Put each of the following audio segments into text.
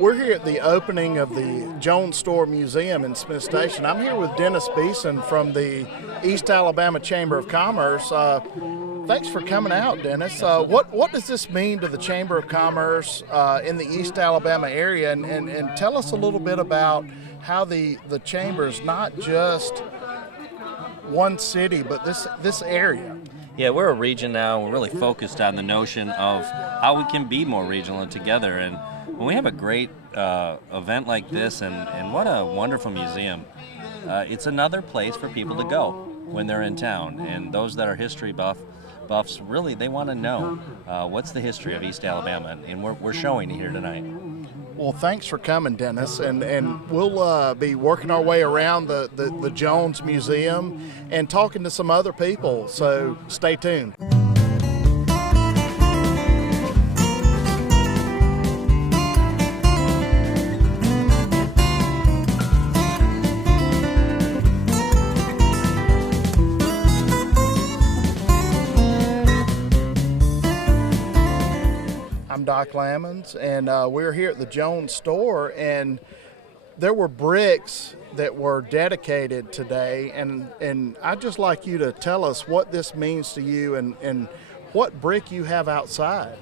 We're here at the opening of the Jones Store Museum in Smith Station. I'm here with Dennis Beeson from the East Alabama Chamber of Commerce. Thanks for coming out, Dennis. What does this mean to the Chamber of Commerce in the East Alabama area? And tell us a little bit about how the Chamber is not just one city, but this area. Yeah, we're a region now. We're really focused on the notion of how we can be more regional and together. And when we have a great event like this, and what a wonderful museum, it's another place for people to go when they're in town. And those that are history buffs, really, they want to know what's the history of East Alabama, and we're showing it here tonight. Well, thanks for coming, Dennis, and we'll be working our way around the Jones Museum and talking to some other people, so stay tuned. I'm Doc Lammons, and we're here at the Jones Store, and there were bricks that were dedicated today, and I'd just like you to tell us what this means to you and what brick you have outside.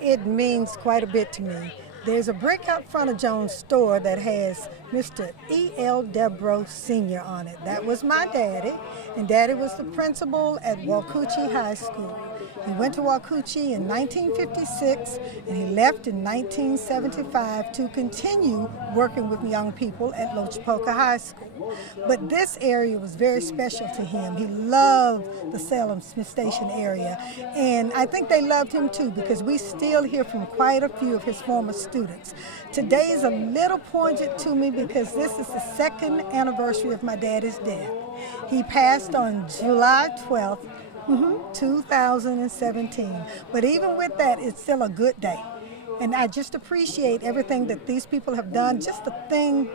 It means quite a bit to me. There's a brick out front of Jones Store that has Mr. E.L. Debro Sr. on it. That was my daddy, and Daddy was the principal at Waukeachie High School. He went to Waukeachie in 1956, and he left in 1975 to continue working with young people at Lochapoka High School. But this area was very special to him. He loved the Salem-Smith Station area, and I think they loved him too, because we still hear from quite a few of his former students. Today is a little poignant to me because this is the second anniversary of my daddy's death. He passed on July 12th, 2017. But even with that, it's still a good day. And I just appreciate everything that these people have done. Just to think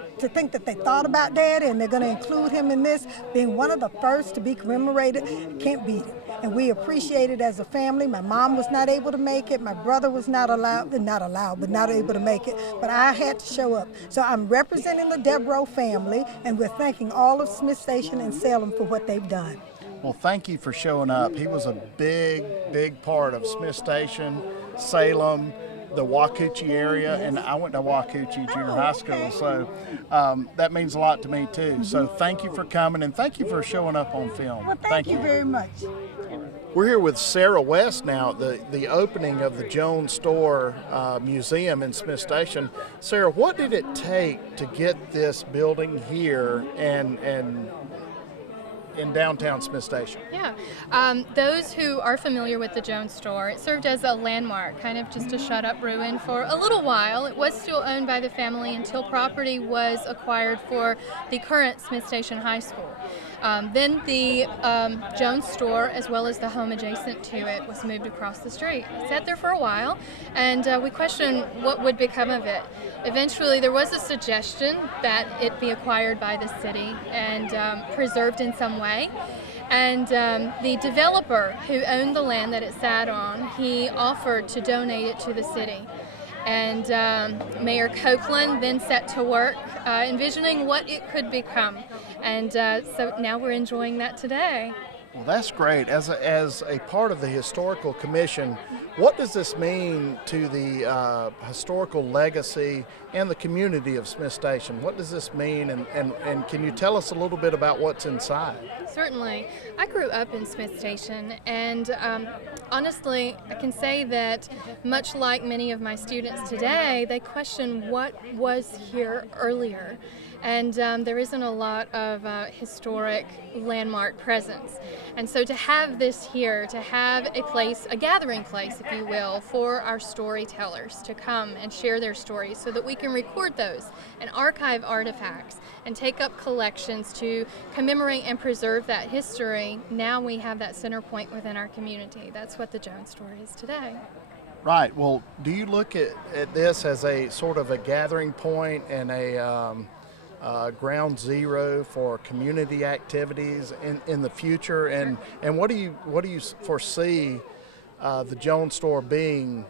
that they thought about Dad and they're going to include him in this, being one of the first to be commemorated, can't beat it. And we appreciate it as a family. My mom was not able to make it. My brother was not able to make it. But I had to show up. So I'm representing the Debro family, and we're thanking all of Smith Station and Salem for what they've done. Well, thank you for showing up. He was a big part of Smith Station, Salem, the Waukeachie area, and I went to Waukeachie Junior High School, so that means a lot to me too. So thank you for coming, and thank you for showing up on film. Well, thank you very much. We're here with Sarah West now at the opening of the Jones Store Museum in Smith Station. Sarah, what did it take to get this building here and in downtown Smith Station? Yeah, those who are familiar with the Jones Store, it served as a landmark, kind of just a shut-up ruin for a little while. It was still owned by the family until property was acquired for the current Smith Station High School. Then the Jones Store, as well as the home adjacent to it, was moved across the street. It sat there for a while, and we questioned what would become of it. Eventually, there was a suggestion that it be acquired by the city and preserved in some way. And the developer who owned the land that it sat on, he offered to donate it to the city. And Mayor Copeland then set to work envisioning what it could become. And so now we're enjoying that today. Well, that's great. As a part of the Historical Commission, what does this mean to the historical legacy and the community of Smith Station? What does this mean, and can you tell us a little bit about what's inside? Certainly. I grew up in Smith Station, and honestly, I can say that much like many of my students today, they question what was here earlier. And there isn't a lot of historic landmark presence. And so to have this here, to have a place, a gathering place, if you will, for our storytellers to come and share their stories so that we can record those and archive artifacts and take up collections to commemorate and preserve that history, now we have that center point within our community. That's what the Jones Store is today. Right. Well, do you look at this as a sort of a gathering point and a ground zero for community activities in the future, and what do you foresee the Jones Store being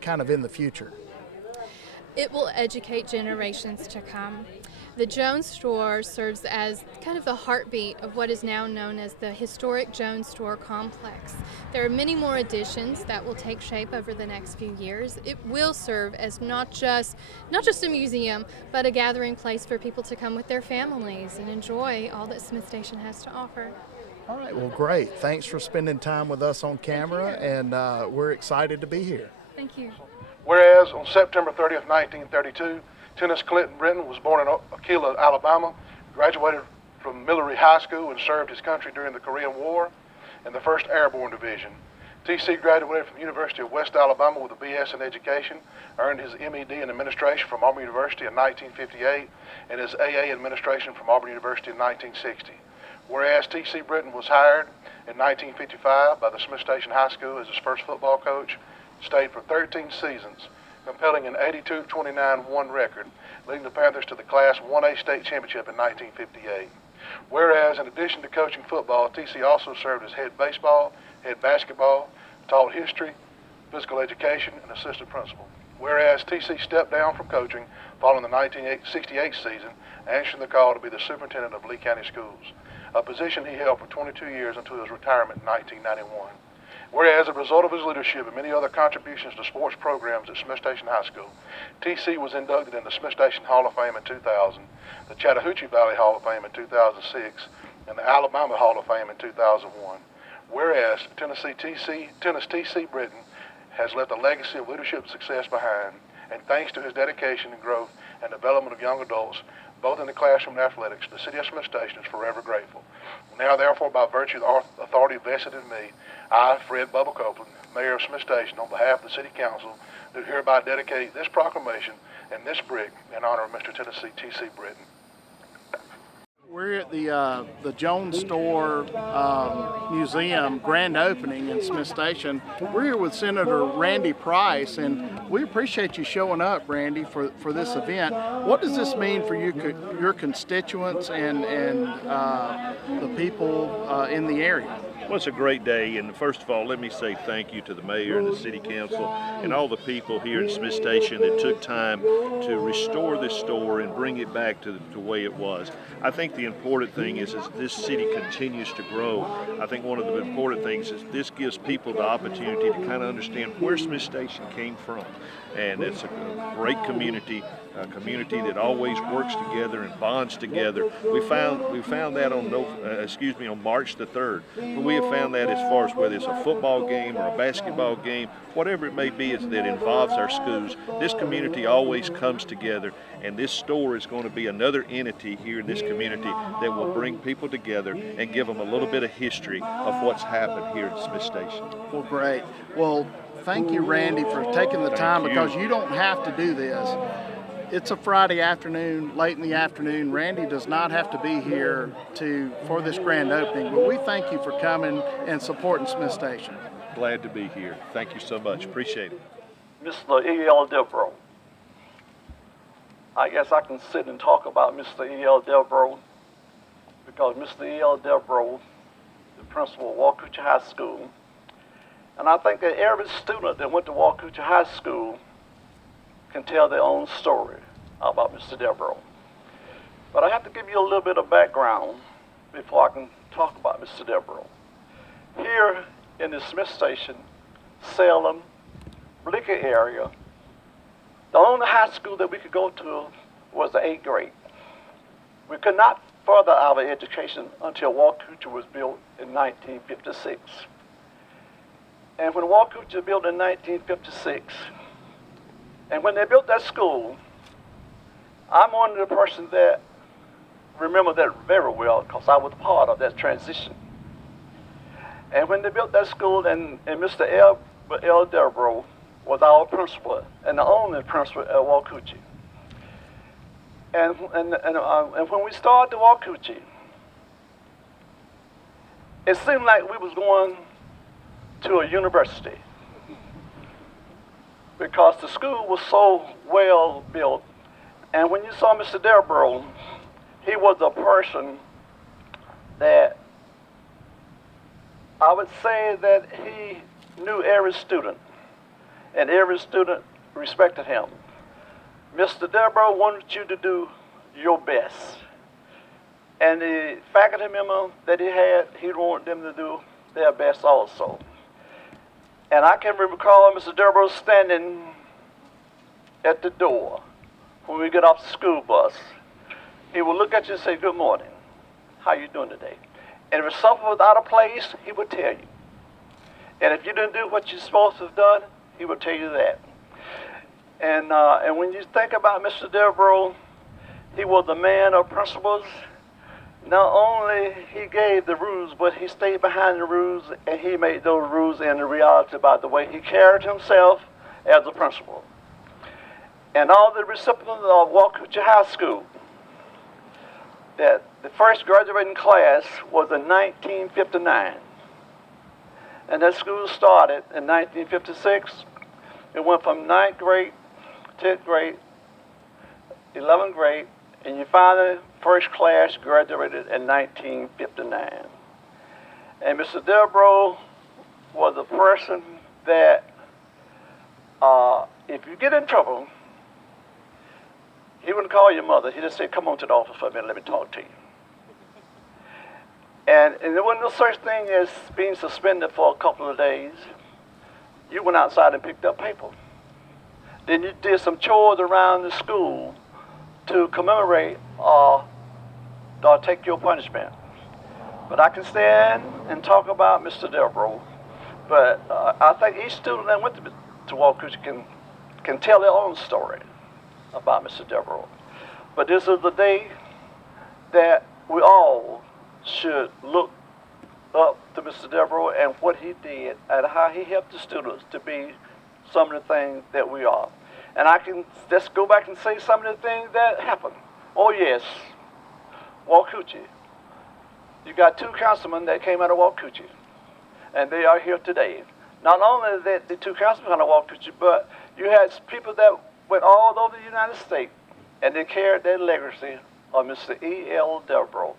kind of in the future? It will educate generations to come. The Jones Store serves as kind of the heartbeat of what is now known as the historic Jones Store complex. There are many more additions that will take shape over the next few years. It will serve as not just a museum, but a gathering place for people to come with their families and enjoy all that Smith Station has to offer. All right, well, great. Thanks for spending time with us on camera, and we're excited to be here. Thank you. Whereas on September 30th, 1932, Tennis Clinton Britton was born in Aquila, Alabama, graduated from Millery High School and served his country during the Korean War in the 1st Airborne Division. T.C. graduated from the University of West Alabama with a B.S. in education, earned his M.E.D. in administration from Auburn University in 1958, and his A.A. in administration from Auburn University in 1960. Whereas T.C. Britton was hired in 1955 by the Smith Station High School as his first football coach, stayed for 13 seasons, compelling an 82-29-1 record, leading the Panthers to the Class 1A state championship in 1958. Whereas, in addition to coaching football, T.C. also served as head baseball, head basketball, taught history, physical education, and assistant principal. Whereas T.C. stepped down from coaching following the 1968 season, answering the call to be the superintendent of Lee County Schools, a position he held for 22 years until his retirement in 1991. Whereas, as a result of his leadership and many other contributions to sports programs at Smith Station High School, T.C. was inducted in the Smith Station Hall of Fame in 2000, the Chattahoochee Valley Hall of Fame in 2006, and the Alabama Hall of Fame in 2001. Whereas, Tennis T.C. Britton has left a legacy of leadership and success behind, and thanks to his dedication and growth and development of young adults, both in the classroom and athletics, the city of Smith Station is forever grateful. Now, therefore, by virtue of the authority vested in me, I, Fred Bubba Copeland, Mayor of Smith Station, on behalf of the City Council, do hereby dedicate this proclamation and this brick in honor of Mr. Tennessee T.C. Britton. We're at the Jones Store Museum grand opening in Smith Station. We're here with Senator Randy Price, and we appreciate you showing up, Randy, for this event. What does this mean for you, your constituents and the people in the area? Well, it's a great day, and first of all, let me say thank you to the mayor and the city council and all the people here in Smith Station that took time to restore this store and bring it back to the way it was. I think the important thing is as this city continues to grow, I think one of the important things is this gives people the opportunity to kind of understand where Smith Station came from. And it's a great community, a community that always works together and bonds together. We found that on March the 3rd. But we have found that as far as whether it's a football game or a basketball game, whatever it may be that involves our schools, this community always comes together, and this store is going to be another entity here in this community that will bring people together and give them a little bit of history of what's happened here at Smith Station. Well, great. Well, thank you, Randy, for taking the time, because you don't have to do this. It's a Friday afternoon, late in the afternoon. Randy does not have to be here for this grand opening, but we thank you for coming and supporting Smith Station. Glad to be here. Thank you so much. Appreciate it. Mr. E.L. Devereaux. I guess I can sit and talk about Mr. E.L. Devereaux because Mr. E.L. Devereaux, the principal of Waukeachee High School, and I think that every student that went to Waukeachee High School can tell their own story about Mr. Devereaux. But I have to give you a little bit of background before I can talk about Mr. Devereaux. Here in the Smith Station, Salem, Bleecker area, the only high school that we could go to was the 8th grade. We could not further our education until Waukeachee was built in 1956. And when Waukeachee was built in 1956, and when they built that school, I'm one of the persons that remember that very well because I was part of that transition. And when they built that school, and Mr. L. Devereaux was our principal and the only principal at Waukeachee. And when we started to Waukeachee, it seemed like we was going to a university because the school was so well built. And when you saw Mr. Devereaux, he was a person that I would say that he knew every student, and every student respected him. Mr. Devereaux wanted you to do your best. And the faculty member that he wanted them to do their best also. And I can recall Mr. Devereaux standing at the door when we get off the school bus. He would look at you and say, "Good morning. How you doing today?" And if something was out of place, he would tell you. And if you didn't do what you're supposed to have done, he would tell you that. And when you think about Mr. Devereaux, he was a man of principles. Not only he gave the rules, but he stayed behind the rules, and he made those rules into reality by the way he carried himself as a principal. And all the recipients of Waukeachie High School, that the first graduating class was in 1959. And that school started in 1956. It went from 9th grade, 10th grade, 11th grade, and you finally, first class graduated in 1959. And Mr. Devereaux was a person that, if you get in trouble, he wouldn't call your mother. He just said, "Come on to the office for a minute, let me talk to you." And there wasn't no such thing as being suspended for a couple of days. You went outside and picked up paper. Then you did some chores around the school to commemorate or take your punishment. But I can stand and talk about Mr. Devereaux, but I think each student that went to Waukeachie can tell their own story about Mr. Devereaux. But this is the day that we all should look up to Mr. Devereaux and what he did and how he helped the students to be some of the things that we are. And I can just go back and say some of the things that happened. Oh yes, Waukeachie. You got 2 councilmen that came out of Waukeachie, and they are here today. Not only that the 2 councilmen out of Waukeachie, but you had people that went all over the United States, and they carried that legacy of Mr. E.L. Devereaux.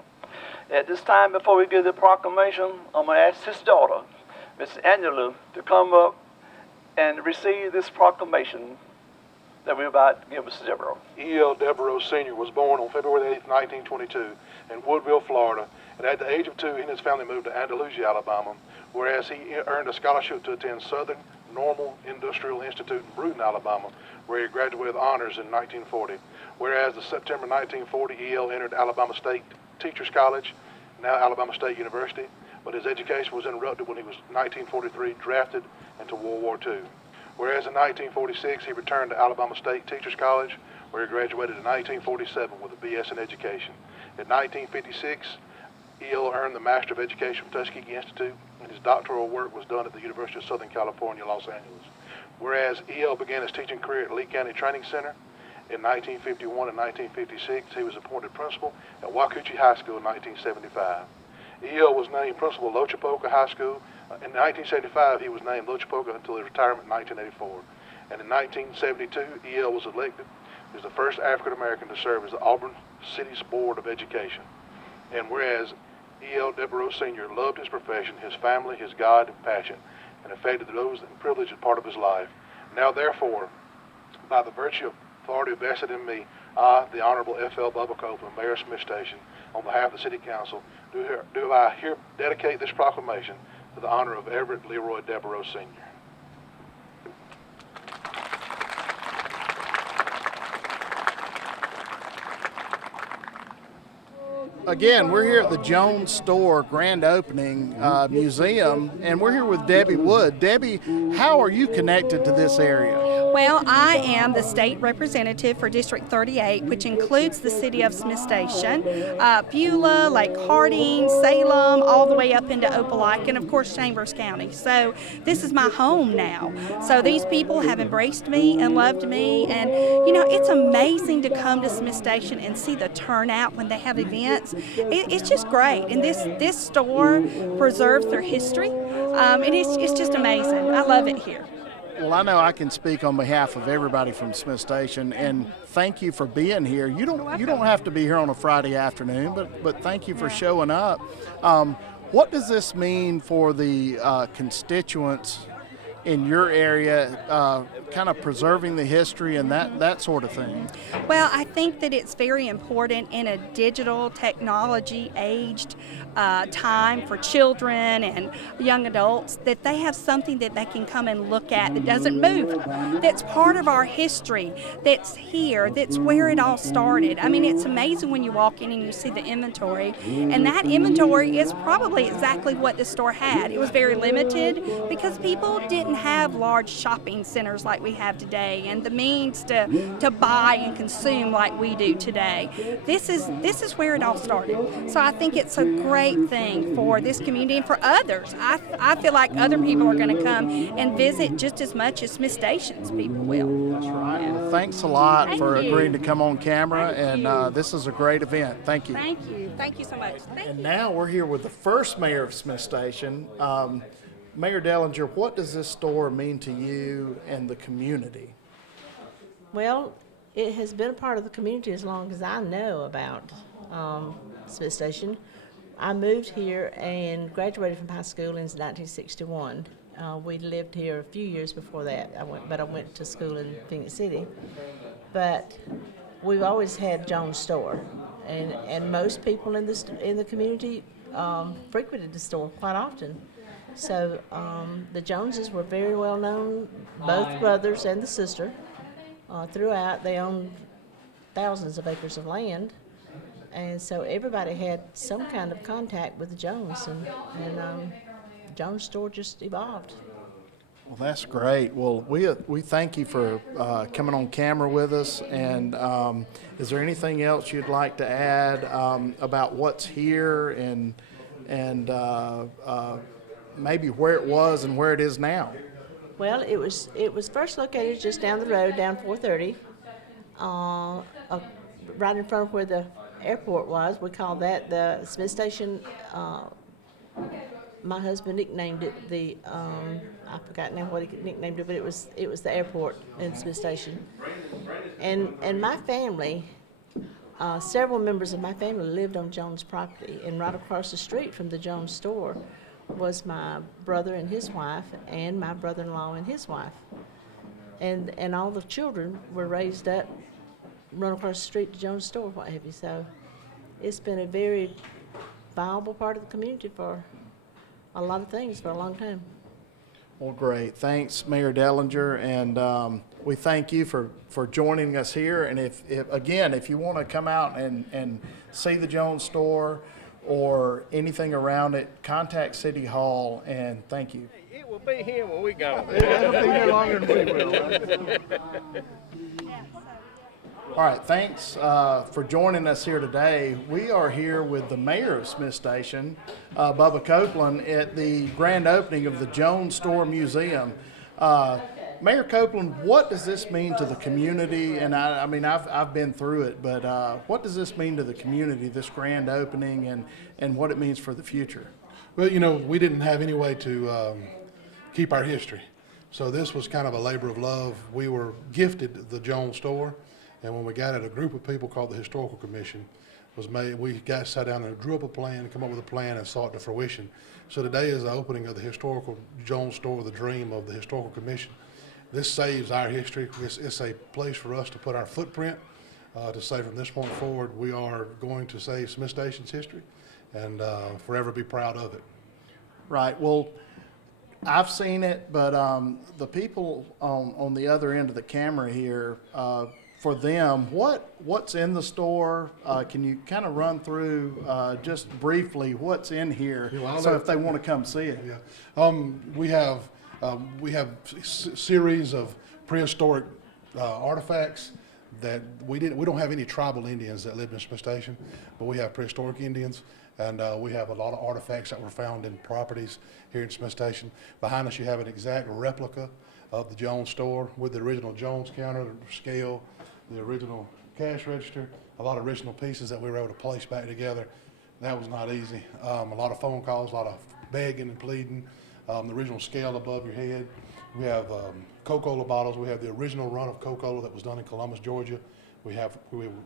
At this time, before we give the proclamation, I'm going to ask his daughter, Miss Angela, to come up and receive this proclamation that we're about to give Mr. Devereaux. E.L. Devereaux Sr. was born on February 8, 1922 in Woodville, Florida, and at the age of 2, he and his family moved to Andalusia, Alabama, whereas he earned a scholarship to attend Southern Normal Industrial Institute in Brewton, Alabama, where he graduated with honors in 1940. Whereas in September 1940, E.L. entered Alabama State Teachers College, now Alabama State University, but his education was interrupted when he was 1943 drafted into World War II. Whereas in 1946, he returned to Alabama State Teachers College, where he graduated in 1947 with a B.S. in Education. In 1956, E.L. earned the Master of Education from Tuskegee Institute, and his doctoral work was done at the University of Southern California, Los Angeles. Whereas E.L. began his teaching career at Lee County Training Center in 1951 and 1956, he was appointed principal at Waukeachie High School in 1975. E.L. was named principal at Lochapoka High School. In 1975, he was named Lochapoka until his retirement in 1984. And in 1972, E.L. was elected as the first African American to serve as the Auburn City's Board of Education. And whereas E.L. Devereaux Sr. loved his profession, his family, his God, and passion, and affected those and privilege as part of his life. Now, therefore, by the virtue of authority vested in me, I, the Honorable F.L. Bubba Copeland, Mayor of Smith Station, on behalf of the City Council, do I here dedicate this proclamation to the honor of Everett Leroy Devereaux Sr. Again, we're here at the Jones Store Grand Opening Museum, and we're here with Debbie Wood. Debbie, how are you connected to this area? Well, I am the state representative for District 38, which includes the city of Smith Station, Beulah, Lake Harding, Salem, all the way up into Opelika, and of course Chambers County. So this is my home now. So these people have embraced me and loved me, and you know, it's amazing to come to Smith Station and see the turnout when they have events. It's just great, and this store preserves their history, and it's just amazing. I love it here. Well, I know I can speak on behalf of everybody from Smith Station, and thank you for being here. You don't have to be here on a Friday afternoon, but thank you for showing up. What does this mean for the constituents in your area, kind of preserving the history and that sort of thing? Well, I think that it's very important in a digital technology aged time for children and young adults that they have something that they can come and look at that doesn't move, that's part of our history, that's here, that's where it all started. I mean, it's amazing when you walk in and you see the inventory, and that inventory is probably exactly what the store had. It was very limited because people didn't have large shopping centers like we have today and the means to buy and consume like we do today. This is where it all started. So I think it's a great thing for this community and for others. I feel like other people are going to come and visit just as much as Smith Station's people will. That's right. Well, thanks a lot for agreeing to come on camera, and this is a great event. Thank you. Thank you. Thank you so much. And now we're here with the first mayor of Smith Station. Mayor Dellinger, what does this store mean to you and the community? Well, it has been a part of the community as long as I know about Smith Station. I moved here and graduated from high school in 1961. We lived here a few years before that. I went to school in Phoenix City. But we've always had Jones Store, and most people in the community frequented the store quite often. So the Joneses were very well known, both brothers and the sister. Throughout, they owned thousands of acres of land, and so everybody had some kind of contact with the Jones, and Jones Store just evolved. Well, that's great. Well, we thank you for coming on camera with us. And is there anything else you'd like to add about what's here and maybe where it was and where it is now? Well, it was first located just down the road, down 430, right in front of where the airport was. We called that the Smith Station. My husband nicknamed it I forgot now what he nicknamed it, but it was the airport in Smith Station. And my family, several members of my family lived on Jones property, and right across the street from the Jones store was my brother and his wife, and my brother-in-law and his wife. And all the children were raised up, run across the street to Jones store, what have you. So it's been a very viable part of the community for a lot of things for a long time. Well, great. Thanks, Mayor Dellinger, and we thank you for joining us here. And if you want to come out and see the Jones store or anything around it, contact City Hall, and thank you. It will be here when we go. It'll be here longer than we will, right? All right, thanks for joining us here today. We are here with the mayor of Smith Station, Bubba Copeland, at the grand opening of the Jones Store Museum. Mayor Copeland, what does this mean to the community? And I mean, I've been through it, but what does this mean to the community, this grand opening, and what it means for the future? Well, you know, we didn't have any way to keep our history. So this was kind of a labor of love. We were gifted the Jones Store. And when we got it, a group of people called the Historical Commission was made. We sat down and drew up a plan, come up with a plan, and saw it to fruition. So today is the opening of the Historical Jones Store, the dream of the Historical Commission. This saves our history. It's a place for us to put our footprint, to say from this point forward, we are going to save Smith Station's history and forever be proud of it. Right. Well, I've seen it, but the people on the other end of the camera here, for them, what's in the store? Can you kind of run through just briefly what's in here, so if they want to come see it? Yeah, we have series of prehistoric artifacts that we don't have any tribal Indians that lived in Smith Station, but we have prehistoric Indians, and we have a lot of artifacts that were found in properties here in Smith Station. Behind us, you have an exact replica of the Jones store with the original Jones counter, the scale, the original cash register, a lot of original pieces that we were able to place back together. That was not easy. A lot of phone calls, a lot of begging and pleading. The original scale above your head. We have Coca-Cola bottles. We have the original run of Coca-Cola that was done in Columbus, Georgia. We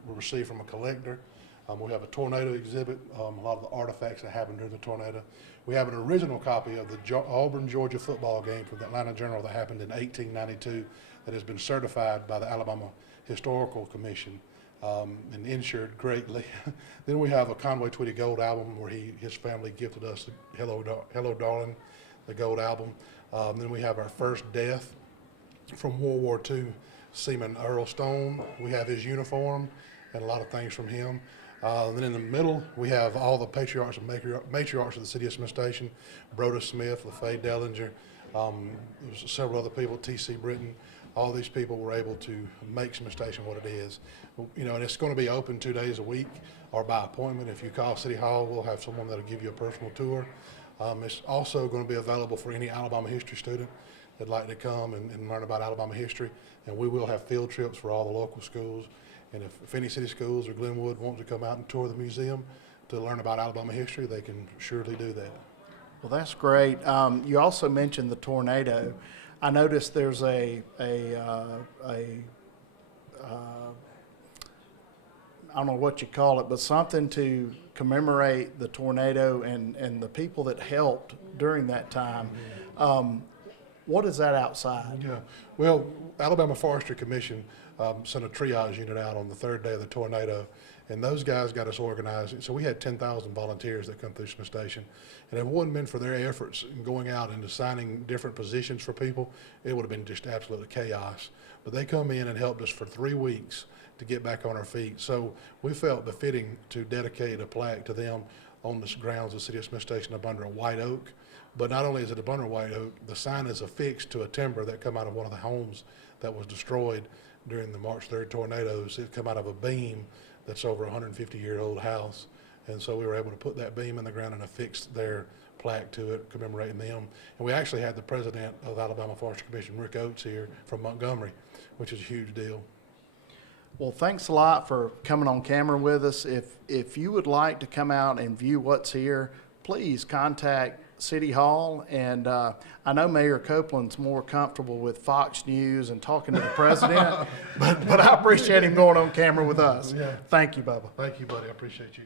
received from a collector. We have a tornado exhibit, a lot of the artifacts that happened during the tornado. We have an original copy of the Auburn, Georgia football game from the Atlanta Journal that happened in 1892 that has been certified by the Alabama Historical Commission and insured greatly. Then we have a Conway Twitty gold album where his family gifted us the Hello Darling, the gold album. Then we have our first death from World War II, Seaman Earl Stone. We have his uniform and a lot of things from him. Then in the middle, we have all the patriarchs and matriarchs of the city of Smith Station, Brodus Smith, LaFay Dellinger, there's several other people, T.C. Britton. All these people were able to make Smith Station what it is. You know, and it's going to be open 2 days a week or by appointment. If you call City Hall, we'll have someone that'll give you a personal tour. It's also going to be available for any Alabama history student that'd like to come and learn about Alabama history. And we will have field trips for all the local schools. And if any city schools or Glenwood want to come out and tour the museum to learn about Alabama history, they can surely do that. Well, that's great. You also mentioned the tornado. I noticed there's I don't know what you call it, but something to commemorate the tornado and the people that helped during that time. What is that outside? Yeah, well, Alabama Forestry Commission sent a triage unit out on the third day of the tornado, and those guys got us organized. So we had 10,000 volunteers that come through Smith Station, and if it wasn't been for their efforts in going out and assigning different positions for people, it would have been just absolute chaos. But they come in and helped us for 3 weeks to get back on our feet. So we felt befitting to dedicate a plaque to them on the grounds of the city of Smith Station up under a white oak. But not only is it up under a white oak, the sign is affixed to a timber that come out of one of the homes that was destroyed during the March 3rd tornadoes. It come out of a beam that's over a 150-year-old house. And so we were able to put that beam in the ground and affix their plaque to it, commemorating them. And we actually had the president of Alabama Forestry Commission, Rick Oates, here from Montgomery, which is a huge deal. Well, thanks a lot for coming on camera with us. If you would like to come out and view what's here, please contact City Hall. And I know Mayor Copeland's more comfortable with Fox News and talking to the president, but I appreciate him going on camera with us. Yeah. Thank you, Bubba. Thank you, buddy. I appreciate you.